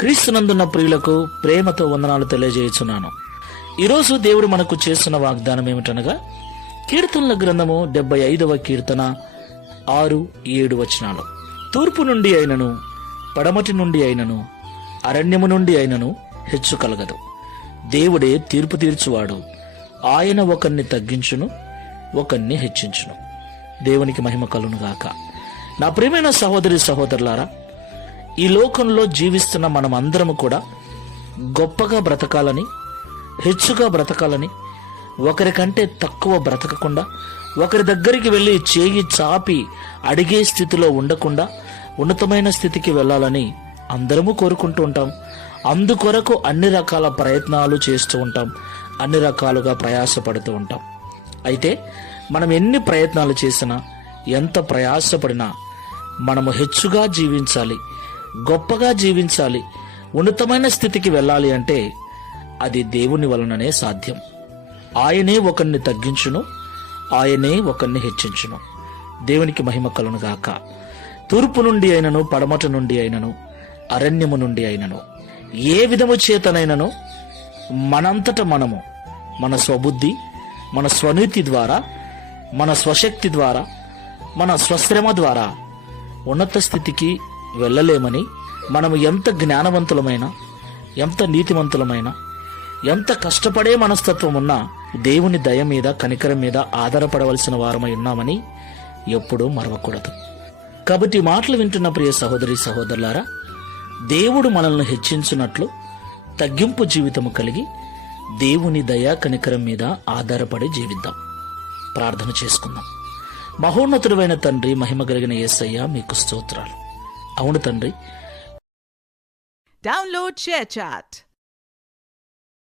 క్రీస్తునందున్న ప్రియులకు ప్రేమతో వందనాలు తెలియజేయుచున్నాను. ఈరోజు దేవుడు మనకు చేస్తున్న వాగ్దానం ఏమిటనగా, కీర్తనల గ్రంథము 75వ కీర్తన 6-7 వచనాలు. తూర్పు నుండి అయినను, పడమటి నుండి అయినను, అరణ్యము నుండి అయినను హెచ్చు కలగదు. దేవుడే తీర్పు తీర్చువాడు. ఆయన ఒకరిని తగ్గించును, ఒకరిని హెచ్చించును. దేవునికి మహిమ కలుగునుగాక. నా ప్రియమైన సహోదరి సహోదరులారా, ఈ లోకంలో జీవిస్తున్న మనమందరము కూడా గొప్పగా బ్రతకాలని, హెచ్చుగా బ్రతకాలని, ఒకరికంటే తక్కువ బ్రతకకుండా, ఒకరి దగ్గరికి వెళ్ళి చేయి చాపి అడిగే స్థితిలో ఉండకుండా ఉన్నతమైన స్థితికి వెళ్ళాలని అందరము కోరుకుంటూ ఉంటాం. అందుకొరకు అన్ని రకాల ప్రయత్నాలు చేస్తూ ఉంటాం, అన్ని రకాలుగా ప్రయాసపడుతూ ఉంటాం. అయితే మనం ఎన్ని ప్రయత్నాలు చేసినా, ఎంత ప్రయాసపడినా మనము హెచ్చుగా జీవించాలి, గొప్పగా జీవించాలి, ఉన్నతమైన స్థితికి వెళ్ళాలి అంటే అది దేవుని వలననే సాధ్యం. ఆయనే ఒకరిని తగ్గించును, ఆయనే ఒకరిని హెచ్చించును. దేవునికి మహిమ కలుగునుగాక. తూర్పు నుండి అయినను, పడమటి నుండి అయినను, అరణ్యము నుండి అయినను, ఏ విధము చేతనైనను మనంతట మనము మన స్వబుద్ధి, మన స్వనీతి ద్వారా, మన స్వశక్తి ద్వారా, మన స్వశ్రమ ద్వారా ఉన్నత స్థితికి వెళ్ళలేమని, మనము ఎంత జ్ఞానవంతులమైనా, ఎంత నీతిమంతులమైనా, ఎంత కష్టపడే మనస్తత్వం ఉన్నా దేవుని దయ మీద, కనికరం మీద ఆధారపడవలసిన వారమై ఉన్నామని ఎప్పుడూ మరవకూడదు. కాబట్టి ఈ మాటలు వింటున్న ప్రియ సహోదరి సహోదరులారా, దేవుడు మనల్ని హెచ్చించినట్లు తగ్గింపు జీవితము కలిగి దేవుని దయ కనికరం మీద ఆధారపడి జీవిద్దాం. ప్రార్థన చేసుకుందాం. మహోన్నతుడైన తండ్రి, మహిమ కలిగిన యేసయ్య, మీకు స్తోత్రాలు. అవును తండ్రి. Download ShareChat.